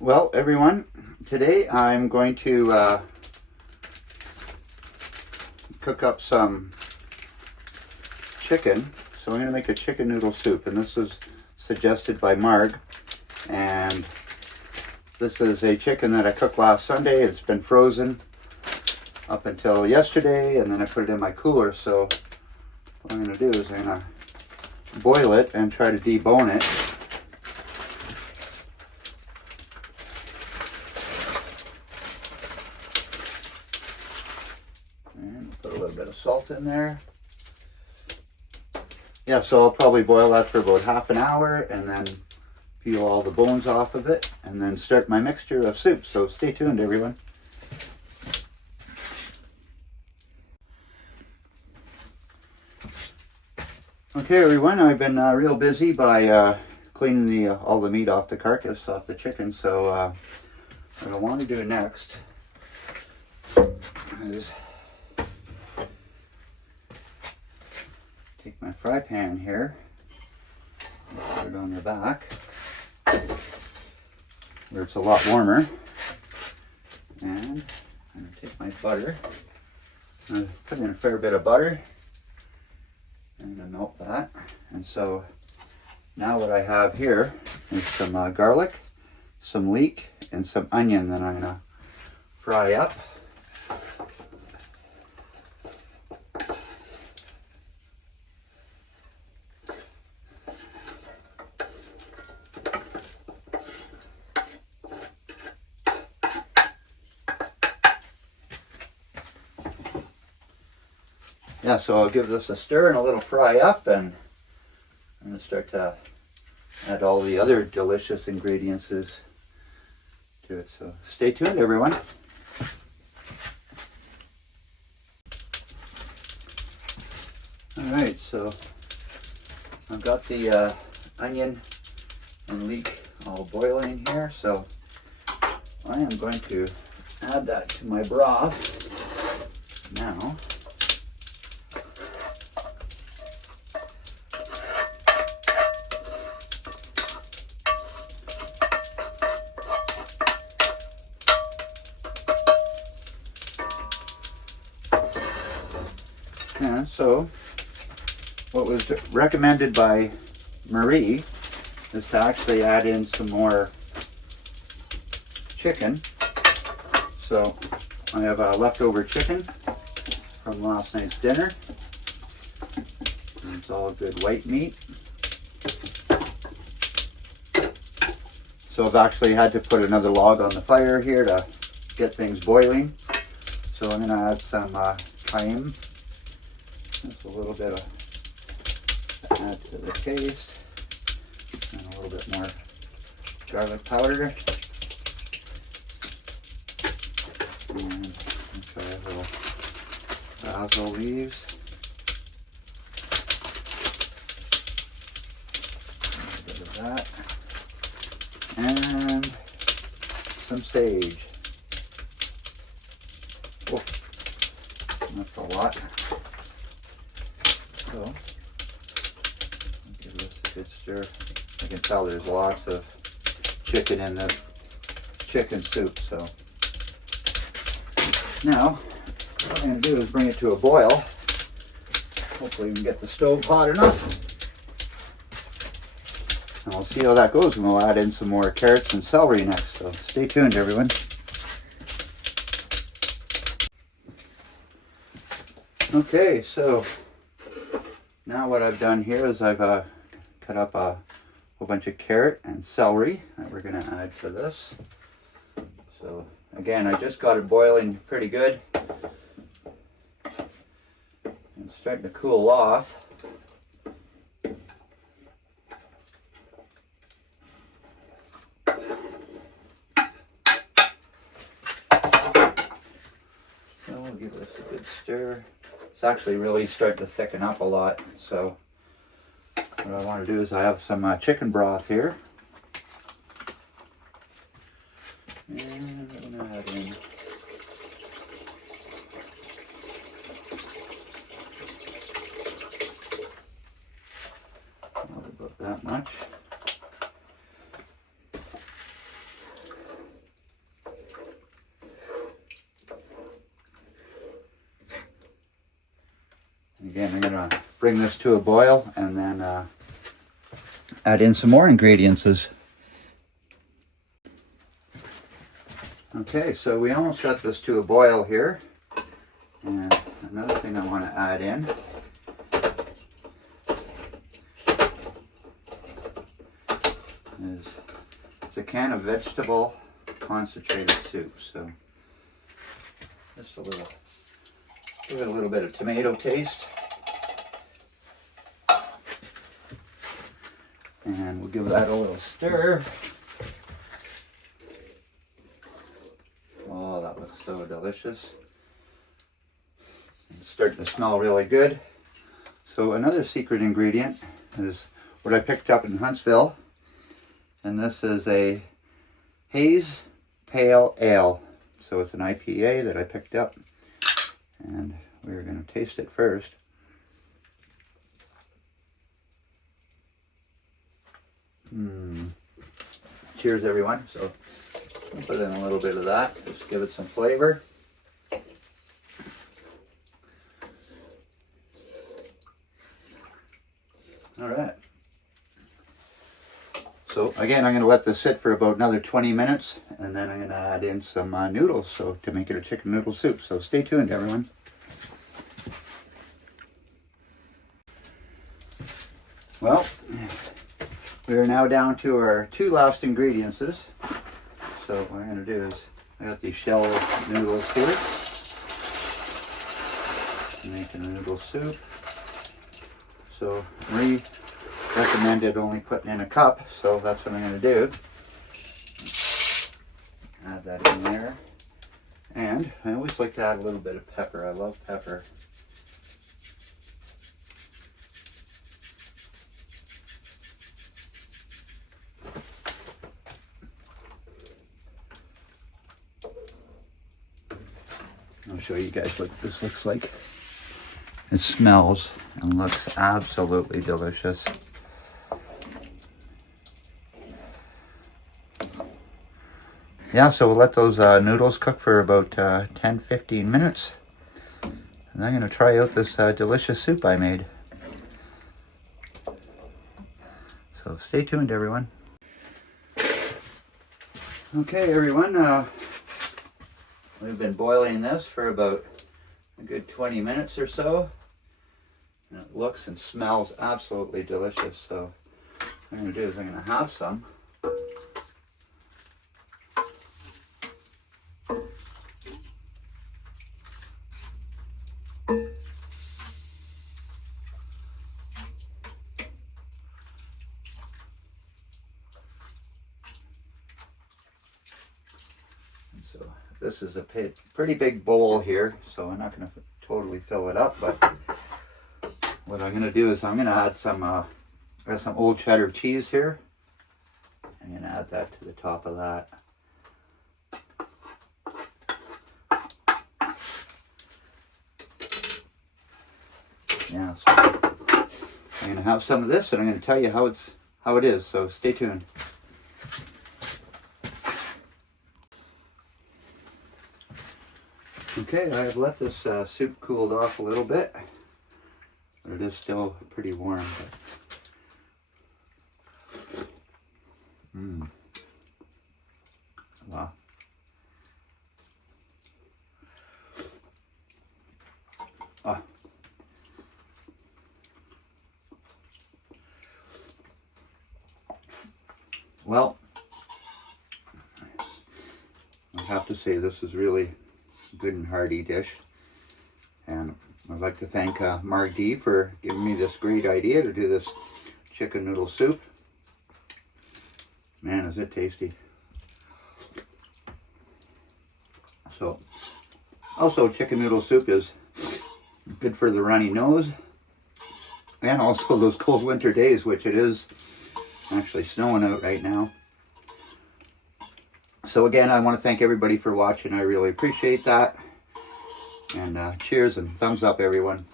Well, everyone, today I'm going to cook up some chicken. So I'm going to make a chicken noodle soup, and this was suggested by Marg. And this is a chicken that I cooked last Sunday. It's been frozen up until yesterday, and then I put it in my cooler. So what I'm going to do is I'm going to boil it and try to debone it. Put a little bit of salt in there. Yeah, so I'll probably boil that for about half an hour and then peel all the bones off of it and then start my mixture of soup. So stay tuned, everyone. Okay, everyone, I've been real busy by cleaning all the meat off the carcass, off the chicken. So what I want to do next is take my fry pan here and put it on the back where it's a lot warmer, and I'm going to take my butter. I'm going to put in a fair bit of butter and I'm going to melt that. And so now what I have here is some garlic, some leek, and some onion that I'm going to fry up. Yeah, so I'll give this a stir and a little fry up, and I'm going to start to add all the other delicious ingredients to it. So stay tuned, everyone. Alright, so I've got the onion and leek all boiling here, so I am going to add that to my broth now. Yeah, so what was recommended by Marie is to actually add in some more chicken. So I have leftover chicken from last night's dinner. And it's all good white meat. So I've actually had to put another log on the fire here to get things boiling. So I'm going to add some thyme. Just a little bit of add to the taste, and a little bit more garlic powder, and try a little basil leaves, a bit of that, and some sage. Oh, that's a lot. So, I'll give this a good stir. I can tell there's lots of chicken in this chicken soup. So now what I'm going to do is bring it to a boil. Hopefully we can get the stove hot enough. And we'll see how that goes, and we'll add in some more carrots and celery next. So stay tuned, everyone. Okay, so now what I've done here is I've cut up a whole bunch of carrot and celery that we're going to add to this. So again, I just got it boiling pretty good. It's starting to cool off. So we'll give this a good stir. It's actually really starting to thicken up a lot. So what I want to do is I have some chicken broth here. And I'm going to add in not about that much. bring this to a boil and then add in some more ingredients. Okay, so we almost got this to a boil here. And another thing I want to add in is it's a can of vegetable concentrated soup. So just give it a little bit of tomato taste. And we'll give that a little stir. Oh, that looks so delicious. It's starting to smell really good. So another secret ingredient is what I picked up in Huntsville. And this is a Haze Pale Ale. So it's an IPA that I picked up. And we're going to taste it first. Cheers, everyone. So I'll put in a little bit of that, just give it some flavor. All right. So again, I'm going to let this sit for about another 20 minutes, and then I'm going to add in some noodles, so to make it a chicken noodle soup. So stay tuned, everyone. Well, we are now down to our two last ingredients. So what I'm going to do is, I got these shell noodles here. I'm making a noodle soup. So Marie recommended only putting in a cup, so that's what I'm going to do. Add that in there. And I always like to add a little bit of pepper. I love pepper. I'll show you guys what this looks like. It smells and looks absolutely delicious. Yeah, so we'll let those noodles cook for about 10-15 minutes. And I'm going to try out this delicious soup I made. So stay tuned, everyone. Okay, everyone. We've been boiling this for about a good 20 minutes or so. And it looks and smells absolutely delicious. So what I'm going to do is I'm going to have some. So this is a pretty big bowl here, so I'm not going to totally fill it up, but what I'm going to do is I'm going to add some, I got some old cheddar cheese here. I'm going to add that to the top of that. Yeah, so I'm going to have some of this and I'm going to tell you how it is, so stay tuned. Okay, I've let this soup cooled off a little bit, but it is still pretty warm. Wow. Ah. Well, I have to say this is really good and hearty dish, and I'd like to thank Mark D for giving me this great idea to do this chicken noodle soup. Man, is it tasty. So also chicken noodle soup is good for the runny nose and also those cold winter days, which it is actually snowing out right now. So again, I want to thank everybody for watching. I really appreciate that. And cheers and thumbs up, everyone.